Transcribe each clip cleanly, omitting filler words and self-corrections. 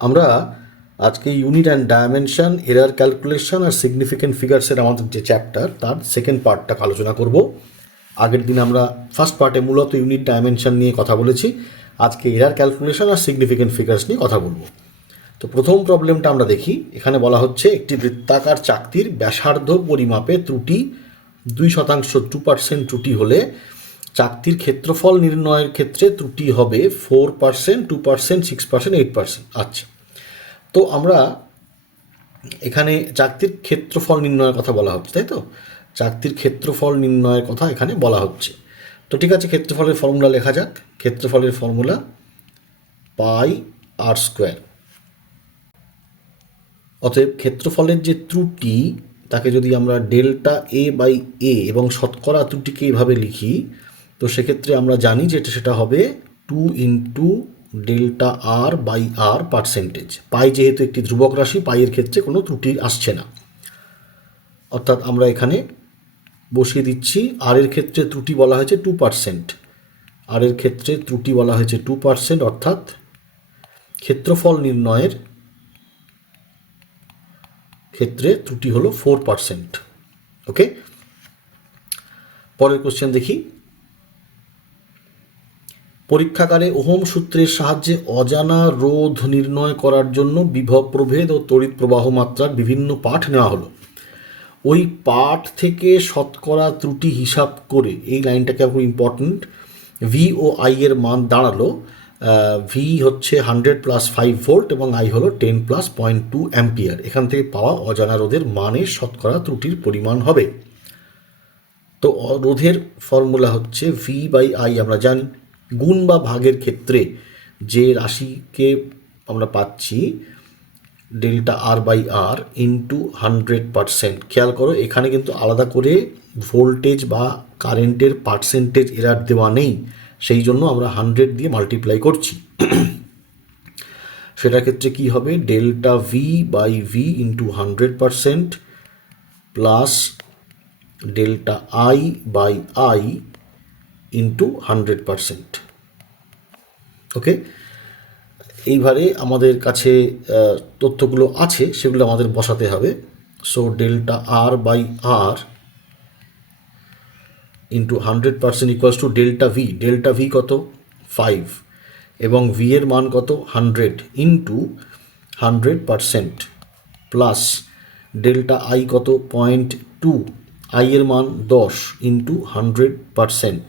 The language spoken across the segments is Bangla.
আমরা আজকে unit and dimension, error calculation আর সিগনিফিকেন্ট ফিগার্সের আমাদের যে চ্যাপ্টার তার সেকেন্ড পার্টটা আলোচনা করব। আগের দিন আমরা ফার্স্ট পার্টে মূলত ইউনিট ডাইমেনশন নিয়ে কথা বলেছি, আজকে এরার ক্যালকুলেশন আর সিগনিফিকেন্ট ফিগার্স নিয়ে কথা বলবো। তো প্রথম প্রবলেমটা আমরা দেখি। এখানে বলা হচ্ছে একটি বৃত্তাকার চাকতির ব্যাসার্ধ পরিমাপে ত্রুটি 2%, 2% ত্রুটি হলে চাকতির ক্ষেত্রফল নির্ণয়ের ক্ষেত্রে ত্রুটি হবে 4%, 2%, 6%, 8%। আচ্ছা, তো আমরা এখানে চাকতির ক্ষেত্রফল নির্ণয়ের কথা বলা হচ্ছে, তাই তো? চাকতির ক্ষেত্রফল নির্ণয়ের কথা এখানে বলা হচ্ছে। তো ঠিক আছে, ক্ষেত্রফলের ফর্মুলা লেখা যাক। ক্ষেত্রফলের ফর্মুলা পাই আর স্কোয়ার। অতএব ক্ষেত্রফলের যে ত্রুটি তাকে যদি আমরা ডেল্টা এ বাই এ এবং শতকরা ত্রুটিকে এইভাবে লিখি, তো সেক্ষেত্রে আমরা জানি যে সেটা হবে 2 into delta R by R percentage. Pi যেহেতু একটি ধ্রুবক রাশি, পাইয়ের ক্ষেত্রে কোনো ত্রুটি আসছে না, অর্থাৎ আমরা এখানে বসিয়ে দিচ্ছি। আর এর ক্ষেত্রে ত্রুটি বলা হয়েছে 2%, আর এর ক্ষেত্রে ত্রুটি বলা হয়েছে 2%, অর্থাৎ ক্ষেত্রফল নির্ণয়ের ক্ষেত্রে ত্রুটি হলো 4%। ওকে, পরের কোশ্চেন দেখি। পরীক্ষাগারে ওহম সূত্রের সাহায্যে অজানা রোধ নির্ণয় করার জন্য বিভব প্রভেদ ও তড়িৎ প্রবাহ মাত্রার বিভিন্ন পাঠ নেওয়া হলো। ওই পাঠ থেকে শতকরা ত্রুটি হিসাব করে, এই লাইনটাকে খুব ইম্পর্ট্যান্ট, ভি ও আই এর মান দাঁড়ালো, ভি হচ্ছে 100 প্লাস 5 ভোল্ট এবং আই হলো 10 প্লাস 0.2 অ্যাম্পিয়ার। এখান থেকে পাওয়া অজানা রোধের মানের শতকরা ত্রুটির পরিমাণ হবে। তো রোধের ফর্মুলা হচ্ছে ভি বাই আই। আমরা জানি গুণ বা ভাগের ক্ষেত্রে যে রাশিকে আমরা পাচ্ছি delta R by R into 100%। খেয়াল করো, এখানে কিন্তু আলাদা করে ভোল্টেজ বা কারেন্টের পার্সেন্টেজ এরার দেওয়া নেই, সেই জন্য আমরা 100 দিয়ে মাল্টিপ্লাই করছি। সেটার ক্ষেত্রে কি হবে, delta V by V into 100% plus delta I by I into 100%। Okay, এইবারে আমাদের কাছে তথ্যগুলো আছে, সেগুলো আমাদের বসাতে হবে। So delta R by R into 100% equals to delta V. Delta V কত, 5, এবং ভি এর মান কত, 100 ইন্টু 100% প্লাস ডেল্টা আই কত, 0.2, আই এর মান 10 ইন্টু 100%,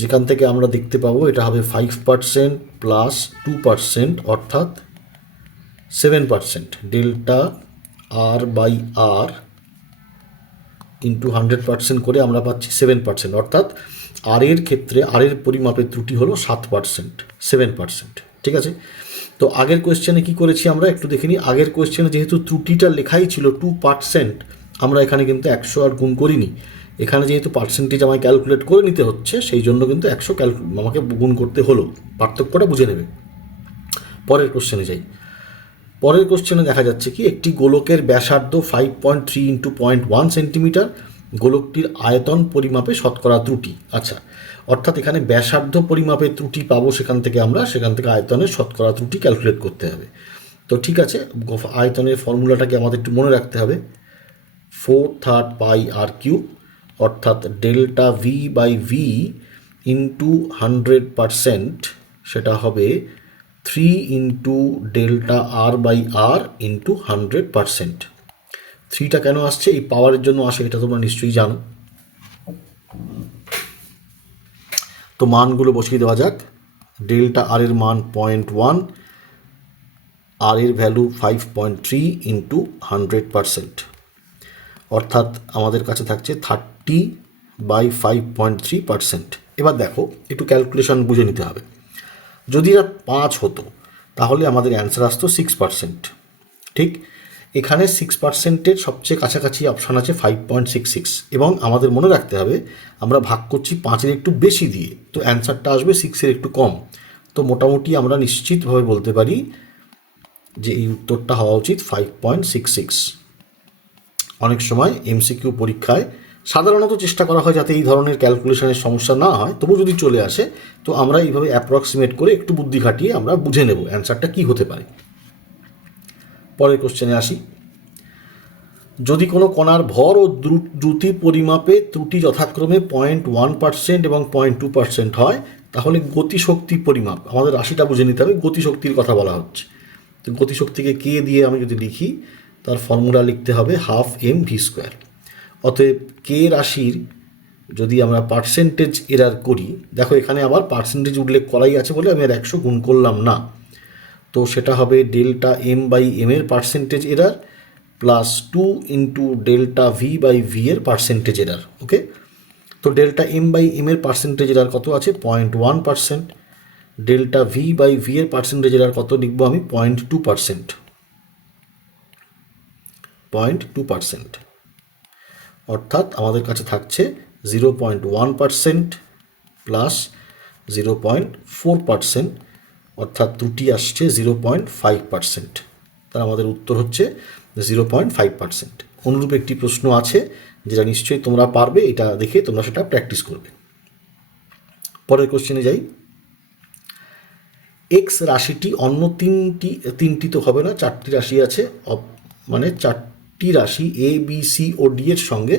যেখান থেকে আমরা দেখতে পাবো এটা হবে 5% প্লাস 2%, অর্থাৎ 7%। Delta R by R into 100% করে আমরা পাচ্ছি 7%, অর্থাৎ আর এর ক্ষেত্রে আর এর পরিমাপের ত্রুটি হলো 7%, 7%। ঠিক আছে, তো আগের কোয়েশ্চেনে কি করেছি আমরা একটু দেখে নিই। আগের কোয়েশ্চেনে যেহেতু ত্রুটিটা লেখাই ছিল 2%, আমরা এখানে কিন্তু 100 আর গুণ করিনি। এখানে যেহেতু পার্সেন্টেজ আমায় ক্যালকুলেট করে নিতে হচ্ছে, সেই জন্য কিন্তু 100 আমাকে গুণ করতে হলো। পার্থক্যটা বুঝে নেবে। পরের কোশ্চেনে যাই। পরের কোশ্চেনে দেখা যাচ্ছে কি, একটি গোলকের ব্যাসার্ধ 5.3 ইন্টু 0.1 সেন্টিমিটার, গোলকটির আয়তন পরিমাপে শতকরা ত্রুটি। আচ্ছা, অর্থাৎ এখানে ব্যাসার্ধ পরিমাপের ত্রুটি পাবো, সেখান থেকে আয়তনের শতকরা ত্রুটি ক্যালকুলেট করতে হবে। তো ঠিক আছে, আয়তনের ফর্মুলাটাকে আমাদের একটু মনে রাখতে হবে। 4/3 পাই আর কিউব, অর্থাৎ delta V by V into 100%, সেটা হবে 3 into delta R by R into 100%। 3টা কেন আসছে, এই পাওয়ারের জন্য আসে, এটা তোমরা নিশ্চয়ই জানো। তো মানগুলো বসিয়ে দেওয়া যাক। ডেল্টা আর এর মান 0.1, আর এর ভ্যালু 5.3 ইন্টু 100%, অর্থাৎ আমাদের কাছে থাকছে 30 বাই 5.3%। এবার দেখো, একটু ক্যালকুলেশন বুঝে নিতে হবে। যদি এটা 5 হতো তাহলে আমাদের অ্যান্সার আসতো 6%। ঠিক, এখানে 6%-এর সবচেয়ে কাছাকাছি অপশান আছে 5.66, এবং আমাদের মনে রাখতে হবে আমরা ভাগ করছি 5-এর একটু বেশি দিয়ে, তো অ্যান্সারটা আসবে 6-এর একটু কম। তো মোটামুটি আমরা নিশ্চিতভাবে বলতে পারি যে এই উত্তরটা হওয়া উচিত 5.66। অনেক সময় এমসিকিউ পরীক্ষায় সাধারণত চেষ্টা করা হয় যাতে এই ধরনের ক্যালকুলেশনের সমস্যা না হয়, তবু যদি চলে আসে তো আমরা এইভাবে অ্যাপ্রক্সিমেট করে একটু বুদ্ধি খাটিয়ে আমরা বুঝে নেব অ্যান্সারটা কী হতে পারে। পরের কোশ্চেনে আসি। যদি কোনো কণার ভর ও দ্রুতি পরিমাপে ত্রুটি যথাক্রমে 0.1% এবং 0.2% হয়, তাহলে গতিশক্তি পরিমাপ, আমাদের রাশিটা বুঝে নিতে হবে, গতিশক্তির কথা বলা হচ্ছে। তো গতিশক্তিকে কে দিয়ে আমি যদি লিখি, তার ফর্মুলা লিখতে হবে 12mv²। অতএব কে রাশির যদি আমরা পার্সেন্টেজ এরার করি, দেখো এখানে আবার পার্সেন্টেজ উল্লেখ করাই আছে বলে আমি আর 100 গুণ করলাম না, তো সেটা হবে ডেল্টা এম বাই এম এর percentage error plus 2 into delta V by V এর পার্সেন্টেজ এরার। ওকে, তো ডেল্টা এম বাই এম এর পার্সেন্টেজ এরার কত আছে? 0.1%। ডেল্টা ভি বাই ভি এর পার্সেন্টেজ এরার কত লিখবো আমি? 0.2%। 0.2%, অর্থাৎ আমাদের কাছে থাকছে 0.1% প্লাস 0.4%, অর্থাৎ ত্রুটি আসছে 0.5%। তার আমাদের উত্তর হচ্ছে 0.5%। অনুরূপ একটি প্রশ্ন আছে যেটা নিশ্চয়ই তোমরা পারবে, এটা দেখে তোমরা সেটা প্র্যাকটিস করবে। পরের কোশ্চেনে যাই। এক্স রাশিটি অন্য তিনটি তো হবে না, 4টি রাশি আছে, মানে 4টি রাশি A B C O D এর সঙ্গে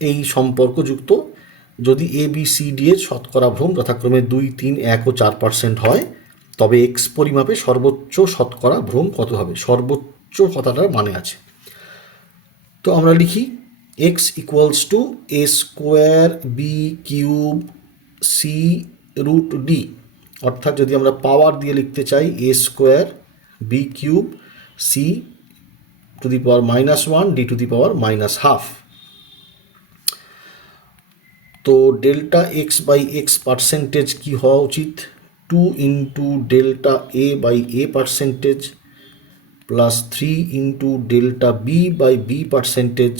এই সম্পর্কযুক্ত। যদি এ বি সি ডি এর শতকরা ভ্রম যথাক্রমে 2, 3, 1 ও 4% হয়, তবে এক্স পরিমাপে সর্বোচ্চ শতকরা ভ্রম কত হবে? সর্বোচ্চ কথাটার মানে আছে, তো আমরা লিখি X equals to A square B cube C root D, অর্থাৎ যদি আমরা পাওয়ার দিয়ে লিখতে চাই A square B cube C to the power -1 D to the power -12। তো delta X by X percentage কী হওয়া উচিত? 2 into delta A by A percentage plus 3 into delta B by B percentage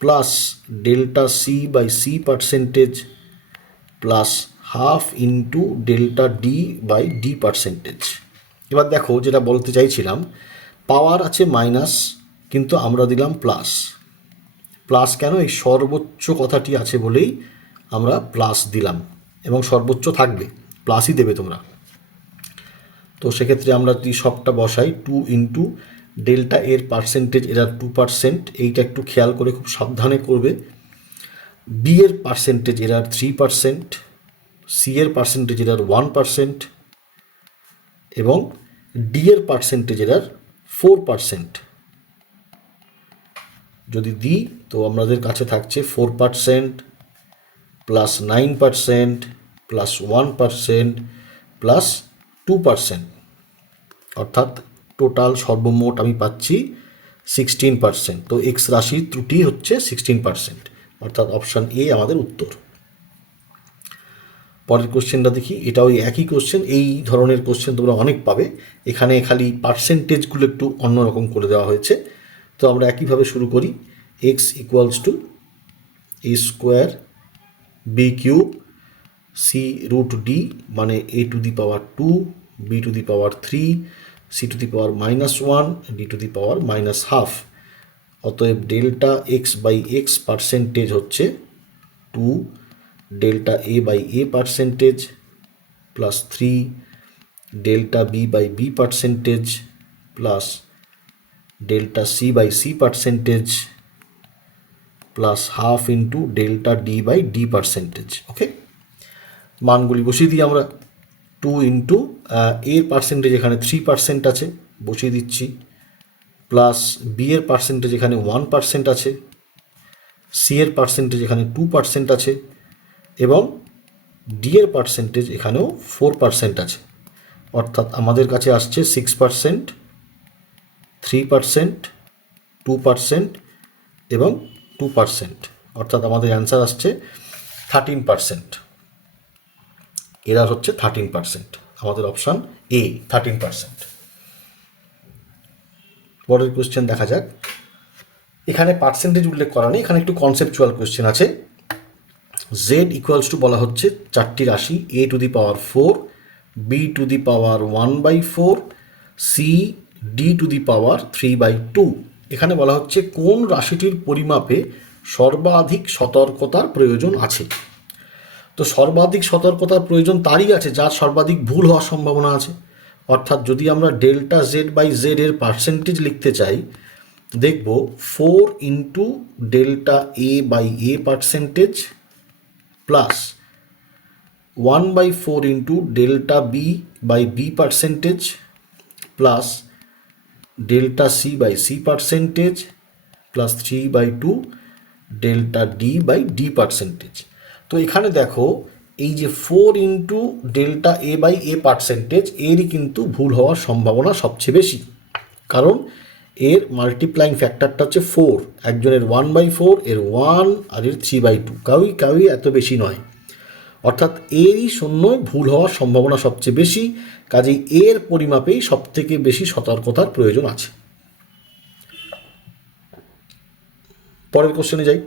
plus delta C by C percentage plus half into delta D by D percentage. এবার দেখো যেটা বলতে চাইছিলাম, পাওয়ার আছে মাইনাস, কিন্তু আমরা দিলাম প্লাস। প্লাস কেন? এই সর্বোচ্চ কথাটি আছে বলেই আমরা প্লাস দিলাম, এবং সর্বোচ্চ থাকবে, প্লাসই দেবে তোমরা। তো সেক্ষেত্রে আমরা যদি সবটা বসাই, 2 ইন্টু ডেল্টা এর পার্সেন্টেজ এরা 2%, এইটা একটু খেয়াল করে খুব সাবধানে করবে। বি এর পার্সেন্টেজ এরার 3%, সি এর পার্সেন্টেজ এরার 1%, এবং ডি এর পার্সেন্টেজ এরার 4%। যদি দিই তো আমাদের কাছে থাকছে 4% প্লাস 9% প্লাস 1% প্লাস 2%, অর্থাৎ টোটাল সর্বমোট আমি পাচ্ছি 16%। তো এক্স রাশির ত্রুটি হচ্ছে 16%, অর্থাৎ অপশান এ আমাদের উত্তর। পরের কোশ্চেনটা দেখি, এটা ওই একই কোশ্চেন, এই ধরনের কোশ্চেন তোমরা অনেক পাবে। এখানে খালি পার্সেন্টেজগুলো একটু অন্যরকম করে দেওয়া হয়েছে। তো আমরা একইভাবে শুরু করি। X equals to A square B cube C root D, মানে A to the power 2, B to the power 3, C to the power -1, D to the power -12। অতএব delta X by X percentage হচ্ছে 2 delta A by A percentage plus 3 delta B by B percentage plus delta C by C percentage plus half into delta D by D percentage. ওকে, মানগুলি বসিয়ে দিই আমরা। 2 ইন্টু এর পার্সেন্টেজ এখানে 3% আছে, বসিয়ে দিচ্ছি, প্লাস বি এর পার্সেন্টেজ এখানে 1% আছে, সি এর পার্সেন্টেজ এখানে 2% আছে, এবং ডি এর পার্সেন্টেজ এখানেও 4% আছে। অর্থাৎ আমাদের কাছে আসছে 6%, 3%, 2% এবং 2%, অর্থাৎ আমাদের অ্যান্সার আসছে 13%। এরার হচ্ছে 13%, আমাদের অপশান এ 13%। পরের কোশ্চেন দেখা যাক। এখানে পার্সেন্টেজ উল্লেখ করা নেই, এখানে একটু কনসেপচুয়াল কোশ্চেন আছে। জেড ইকুয়ালস টু বলা হচ্ছে 4টি রাশি, A to the power 4, B to the power 1/4, C D to the power 3/2। এখানে বলা হচ্ছে কোন রাশিটির পরিমাপে সর্বাধিক সতর্কতার প্রয়োজন আছে। তো সর্বাধিক সতর্কতার প্রয়োজন তারই আছে যার সর্বাধিক ভুল হওয়ার সম্ভাবনা আছে। অর্থাৎ যদি আমরা ডেল্টা জেড বাই জেড এর পার্সেন্টেজ লিখতে চাই, দেখব 4 into delta A by A percentage plus 1/4 into delta B by B percentage plus delta C by C percentage plus 3/2 delta D by D percentage. তো এখানে দেখো এই যে 4 into delta A by A percentage এরই কিন্তু ভুল হওয়ার সম্ভাবনা সবচেয়ে বেশি, কারণ এর মাল্টিপ্লাইং ফ্যাক্টরটা হচ্ছে 4, একজনের 1/4, এর 1 আর এর 3/2, কাউই এত বেশি নয়। অর্থাৎ এরই শূন্যই ভুল হওয়ার সম্ভাবনা সবচেয়ে বেশি, কাজেই এর পরিমাপেই সবথেকে বেশি সতর্কতার প্রয়োজন আছে। পরের কোশ্চেনে যাই।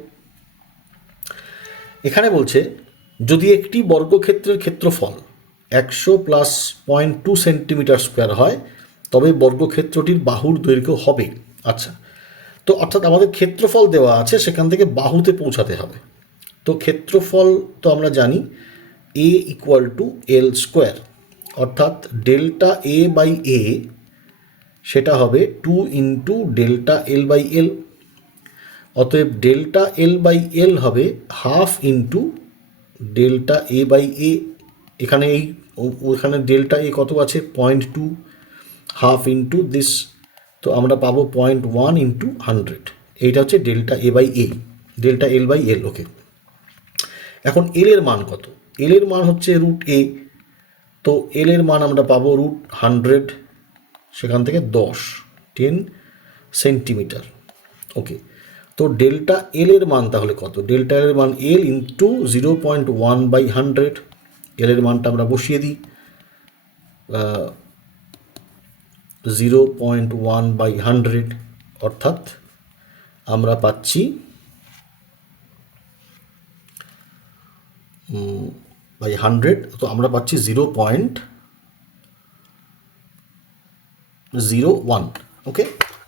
এখানে বলছে যদি একটি বর্গক্ষেত্রের ক্ষেত্রফল 100 প্লাস 0.2 সেন্টিমিটার স্কোয়ার হয় তবে বর্গক্ষেত্রটির বাহুর দৈর্ঘ্য হবে। আচ্ছা, তো অর্থাৎ আমাদের ক্ষেত্রফল দেওয়া আছে, সেখান থেকে বাহুতে পৌঁছাতে হবে। তো ক্ষেত্রফল তো আমরা জানি a equal to L square, অর্থাৎ ডেল্টা এ বাই এ সেটা হবে 2 into delta L by L. অতএব ডেল্টা এল বাই এল হবে half into delta A by A. এখানে ওখানে ডেল্টা এ কত আছে 0.2, হাফ ইন্টু দিস, তো আমরা পাবো 0.1 ইন্টু 100। এইটা হচ্ছে delta A by A, delta L by L. Okay, এখন এল এর মান কত? এল এর মান হচ্ছে রুট এ, তো এল এর মান আমরা পাবো রুট 100, সেখান থেকে 10 সেন্টিমিটার। ওকে, তো ডেল্টা এল এর মান তাহলে কত? ডেল্টা এল এর মান এল ইন্টু 0.1/100। এল এর মানটা আমরা বসিয়ে দিই, 0.1/100, অর্থাৎ আমরা পাচ্ছি বাই 100, তো আমরা পাচ্ছি 0.01। ওকে,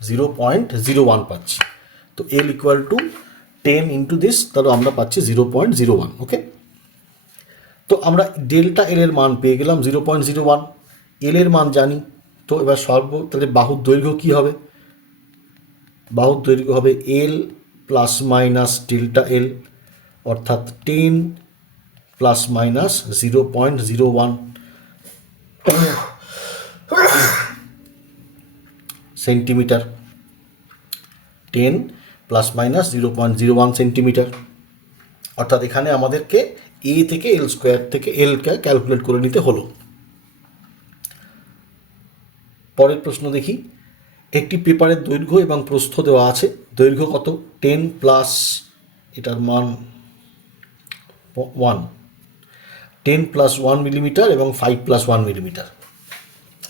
0.01 পাচ্ছি। তো L equal to 10 into this, তাহলে আমরা পাচ্ছি 0.01। ওকে, তো আমরা ডেল্টা এল এর মান পেয়ে গেলাম 0.01, এল এর মান জানি। তো এবার তাহলে বাহুর দৈর্ঘ্য কী হবে? বাহুর দৈর্ঘ্য হবে এল প্লাস মাইনাস ডেল্টা এল, অর্থাৎ 10 plus minus 0.01 centimetre. 10 plus minus 0.01 centimetre, অর্থাৎ এখানে আমাদেরকে এ থেকে এল স্কোয়ার থেকে এলকে ক্যালকুলেট করে নিতে হলো। পরের প্রশ্ন দেখি। একটি পেপারের দৈর্ঘ্য এবং প্রস্থ দেওয়া আছে। দৈর্ঘ্য কত? 10 প্লাস এটার মান 1, 10 প্লাস 1 মিলিমিটার এবং 5 প্লাস 1 মিলিমিটার।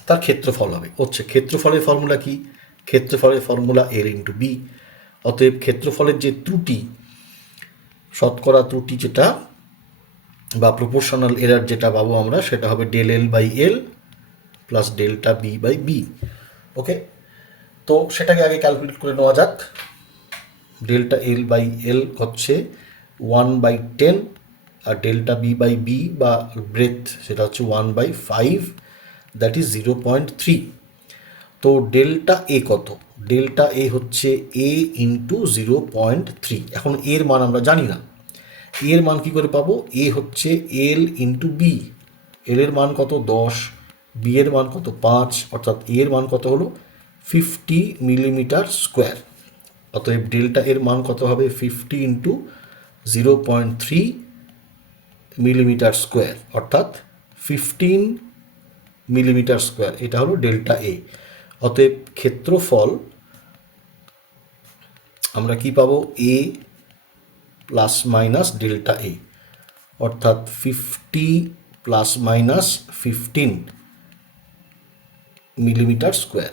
তার ক্ষেত্রফল হবে হচ্ছে, ক্ষেত্রফলের ফর্মুলা কি? ক্ষেত্রফলের ফর্মুলা এল ইন্টু বি। অতএব ক্ষেত্রফলের যে ত্রুটি, শতকরা ত্রুটি যেটা বা প্রপোর্শনাল এরার যেটা পাবো আমরা, সেটা হবে del L by L plus delta B by B. Okay, তো সেটাকে আগে ক্যালকুলেট করে নেওয়া যাক। ডেল্টা এল বাই এল হচ্ছে 1/10, আর ডেল্টা বি বাই বি বা ব্রেথ সেটা হচ্ছে 1/5, দ্যাট ইজ 0.3। তো ডেল্টা এ কত? ডেল্টা এ হচ্ছে এ ইন্টু 0.3। এখন এর মান আমরা জানি না, এর মান কী করে পাবো? এ হচ্ছে এল ইন্টু বি, এল এর মান কত? 10, বি এর মান কত? 5, অর্থাৎ এর মান কত হলো? 50 মিলিমিটার স্কোয়ার। অতএব ডেল্টা এর মান কত হবে? 50 ইন্টু 0.3 মিলিমিটার স্কোয়ার, অর্থাৎ 15 মিলিমিটার স্কোয়ার। এটা হলো ডেল্টা এ। অতএব ক্ষেত্রফল আমরা কি পাবো? এ প্লাস মাইনাস ডেল্টা এ, অর্থাৎ 50 প্লাস মাইনাস 15 মিলিমিটার স্কোয়ার।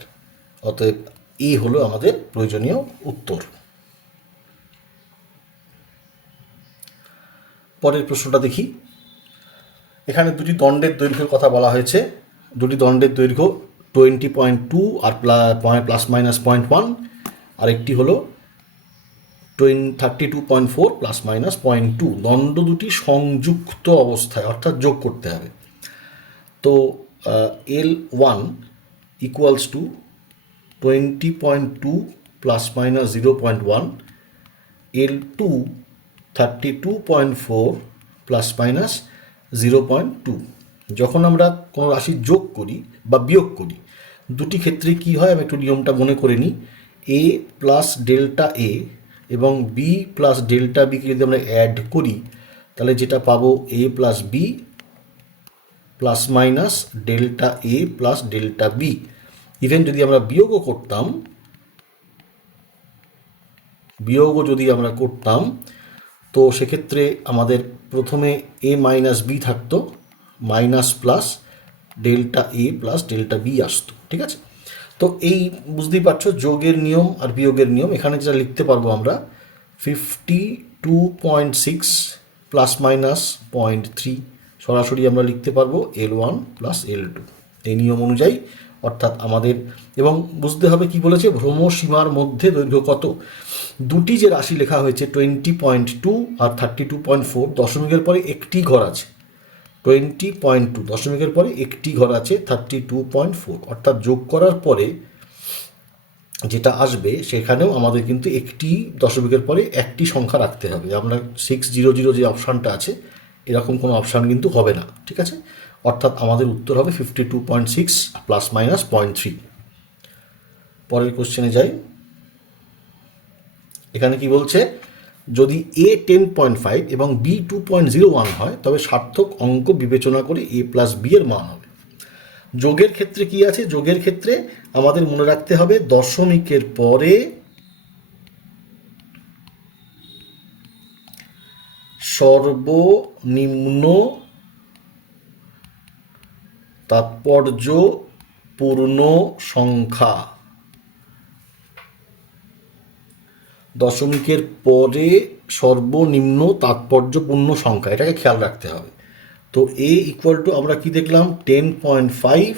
অতএব এ হলো আমাদের প্রয়োজনীয় উত্তর। পরের প্রশ্নটা দেখি। এখানে দুটি দণ্ডের দৈর্ঘ্যের কথা বলা হয়েছে। দুটি দণ্ডের দৈর্ঘ্য 20.2 আর প্লাস মাইনাস 0.1, আর একটি হলো 32.4 প্লাস মাইনাস 0.2, দণ্ড দুটি সংযুক্ত অবস্থায় অর্থাৎ যোগ করতে হবে। তো L1 equals to 20.2 plus minus 0.1, L2 32.4 plus minus 0.2। যখন আমরা কোনো রাশি যোগ করি বা বিয়োগ করি, দুটি ক্ষেত্রে কি হয় আমি একটু নিয়মটা মনে করে নিই। এ প্লাস ডেল্টা এ এবং বি প্লাস ডেল্টা বিকে যদি আমরা অ্যাড করি, তাহলে যেটা পাবো A plus B plus minus delta A plus delta B. Even যদি আমরা বিয়োগও যদি আমরা করতাম, তো সেক্ষেত্রে আমাদের প্রথমে এ মাইনাস বি থাকতো, minus plus delta A plus delta B আসতো। ঠিক আছে, তো এই বুঝতেই পারছো যোগের নিয়ম আর বিয়োগের নিয়ম। এখানে যেটা লিখতে পারবো আমরা 52.6 প্লাস মাইনাস 0.3 সরাসরি আমরা লিখতে পারবো L1 প্লাস L2 এই নিয়ম অনুযায়ী। অর্থাৎ আমাদের এবং বুঝতে হবে কি বলেছে, ভ্রমসীমার মধ্যে দৈর্ঘ্য কত। দুটি যে রাশি লেখা হয়েছে 20.2 আর 32.4, দশমিকের পরে একটি ঘর আছে। 20.2 দশমিকের পরে একটি ঘর আছে 32.4, অর্থাৎ যোগ করার পরে যেটা আসবে সেখানেও আমাদের কিন্তু একটি দশমিকের পরে একটি সংখ্যা রাখতে হবে। আমরা 600 যে অপশানটা আছে এরকম কোনো অপশান কিন্তু হবে না। ঠিক আছে, অর্থাৎ আমাদের উত্তর হবে 52.6 প্লাস মাইনাস 0.3। পরের কোশ্চেনে যাই। এখানে কি বলছে, যদি এ 10.5 এবং বি 2.01 হয় তবে সার্থক অঙ্ক বিবেচনা করে এ প্লাস বি এর মান হবে। যোগের ক্ষেত্রে কি আছে, যোগের ক্ষেত্রে আমাদের মনে রাখতে হবে দশমিকের পরে সর্বনিম্ন তাৎপর্যপূর্ণ সংখ্যা, দশমিকের পরে সর্বনিম্ন তাৎপর্যপূর্ণ সংখ্যা, এটাকে খেয়াল রাখতে হবে। তো এ ইকুয়াল টু আমরা কি দেখলাম 10.5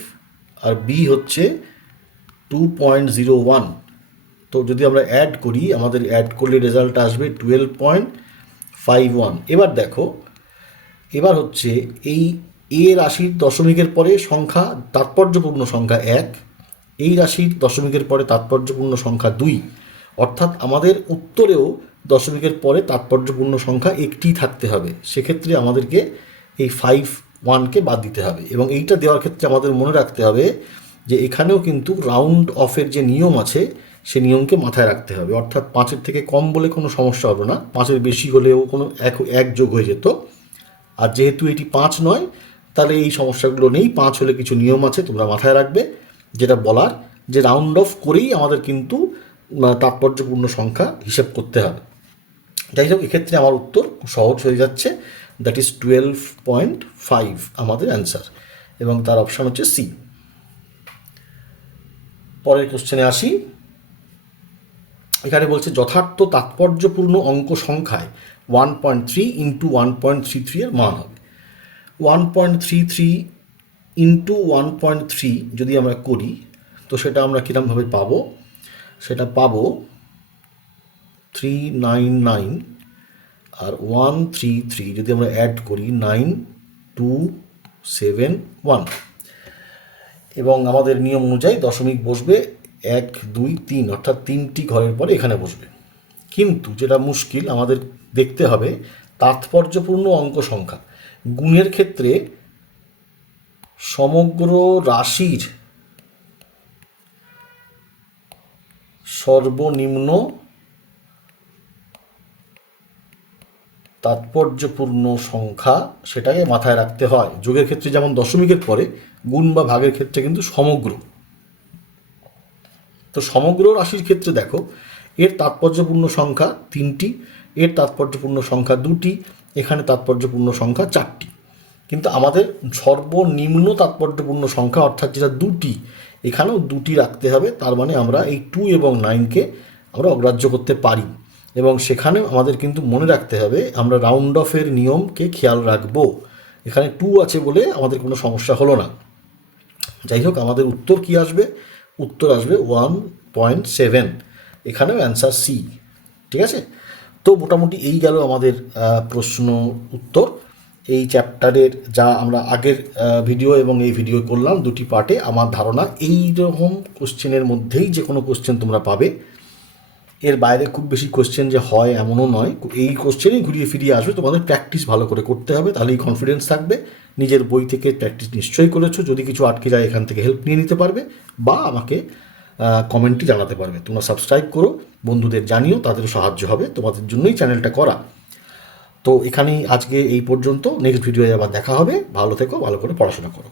আর বি হচ্ছে 2.01। তো যদি আমরা অ্যাড করি, আমাদের অ্যাড করলে রেজাল্ট আসবে 12.51। এবার দেখো, এবার হচ্ছে এই এ রাশির দশমিকের পরে সংখ্যা তাৎপর্যপূর্ণ সংখ্যা 1, এই রাশির দশমিকের পরে তাৎপর্যপূর্ণ সংখ্যা 2, অর্থাৎ আমাদের উত্তরেও দশমিকের পরে তাৎপর্যপূর্ণ সংখ্যা একটি থাকতে হবে। সেক্ষেত্রে আমাদেরকে এই 51কে বাদ দিতে হবে। এবং এইটা দেওয়ার ক্ষেত্রে আমাদের মনে রাখতে হবে যে এখানেও কিন্তু রাউন্ড অফের যে নিয়ম আছে সে নিয়মকে মাথায় রাখতে হবে। অর্থাৎ 5-এর থেকে কম বলে কোনো সমস্যা হবে না, 5-এর বেশি হলেও কোনো এক যোগ হয়ে যেত। আর যেহেতু এটি 5 নয়, তাহলে এই সমস্যাগুলো নেই। 5 হলে কিছু নিয়ম আছে তোমরা মাথায় রাখবে, যেটা বলার যে রাউন্ড অফ করেই আমাদের কিন্তু তাৎপর্যপূর্ণ সংখ্যা হিসেব করতে হবে। যাই হোক, এক্ষেত্রে আমার উত্তর সহজ হয়ে যাচ্ছে, দ্যাট ইজ 12.5 আমাদের অ্যান্সার, এবং তার অপশান হচ্ছে সি। পরের কোশ্চেনে আসি। এখানে বলছে যথার্থ তাৎপর্যপূর্ণ অঙ্ক সংখ্যায় 1.3 ইন্টু 1.33 এর মান হবে। 1.33 ইন্টু 1.3 যদি আমরা করি, তো সেটা আমরা কীরকমভাবে পাবো, সেটা পাবো 399, আর 133 যদি আমরা অ্যাড করি 9271, এবং আমাদের নিয়ম অনুযায়ী দশমিক বসবে 1, 2, 3, অর্থাৎ 3টি ঘরের পরে এখানে বসবে। কিন্তু যেটা মুশকিল, আমাদের দেখতে হবে তাৎপর্যপূর্ণ অঙ্ক সংখ্যা। গুণের ক্ষেত্রে সমগ্র রাশির সর্বনিম্ন তাৎপর্যপূর্ণ সংখ্যা সেটাকে মাথায় রাখতে হয়। যোগের ক্ষেত্রে যেমন দশমিকের পরে, গুণ বা ভাগের ক্ষেত্রে কিন্তু সমগ্র। তো সমগ্র রাশির ক্ষেত্রে দেখো, এর তাৎপর্যপূর্ণ সংখ্যা 3টি, এর তাৎপর্যপূর্ণ সংখ্যা 2টি, এখানে তাৎপর্যপূর্ণ সংখ্যা 4টি। কিন্তু আমাদের সর্বনিম্ন তাৎপর্যপূর্ণ সংখ্যা অর্থাৎ যেটা 2টি, এখানেও 2টি রাখতে হবে। তার মানে আমরা এই 2 এবং 9কে আমরা অগ্রাহ্য করতে পারি, এবং সেখানেও আমাদের কিন্তু মনে রাখতে হবে আমরা রাউন্ড অফের নিয়মকে খেয়াল রাখবো। এখানে 2 আছে বলে আমাদের কোনো সমস্যা হলো না। যাই হোক, আমাদের উত্তর কি আসবে, উত্তর আসবে 1.7, এখানেও অ্যান্সার সি। ঠিক আছে, তো মোটামুটি এই গেল আমাদের প্রশ্ন উত্তর। এই চ্যাপ্টারের যা আমরা আগের ভিডিও এবং এই ভিডিও করলাম দুটি পার্টে, আমার ধারণা এই রকম কোশ্চেনের মধ্যেই যে কোনো কোশ্চেন তোমরা পাবে, এর বাইরে খুব বেশি কোশ্চেন যে হয় এমনও নয়। এই কোশ্চেনই ঘুরিয়ে ফিরিয়ে আসবে, তোমাদের প্র্যাকটিস ভালো করে করতে হবে, তাহলেই কনফিডেন্স থাকবে। নিজের বই থেকে প্র্যাকটিস নিশ্চয়ই করেছো, যদি কিছু আটকে যায় এখান থেকে হেল্প নিয়ে নিতে পারবে বা আমাকে কমেন্টে জানাতে পারবে। তোমরা সাবস্ক্রাইব করো, বন্ধুদের জানিও, তাদের সাহায্য হবে, তোমাদের জন্যই চ্যানেলটা করা। তো এখানেই আজকে এই পর্যন্ত, নেক্সট ভিডিওয়ে আবার দেখা হবে। ভালো থেকো, ভালো করে পড়াশোনা করো।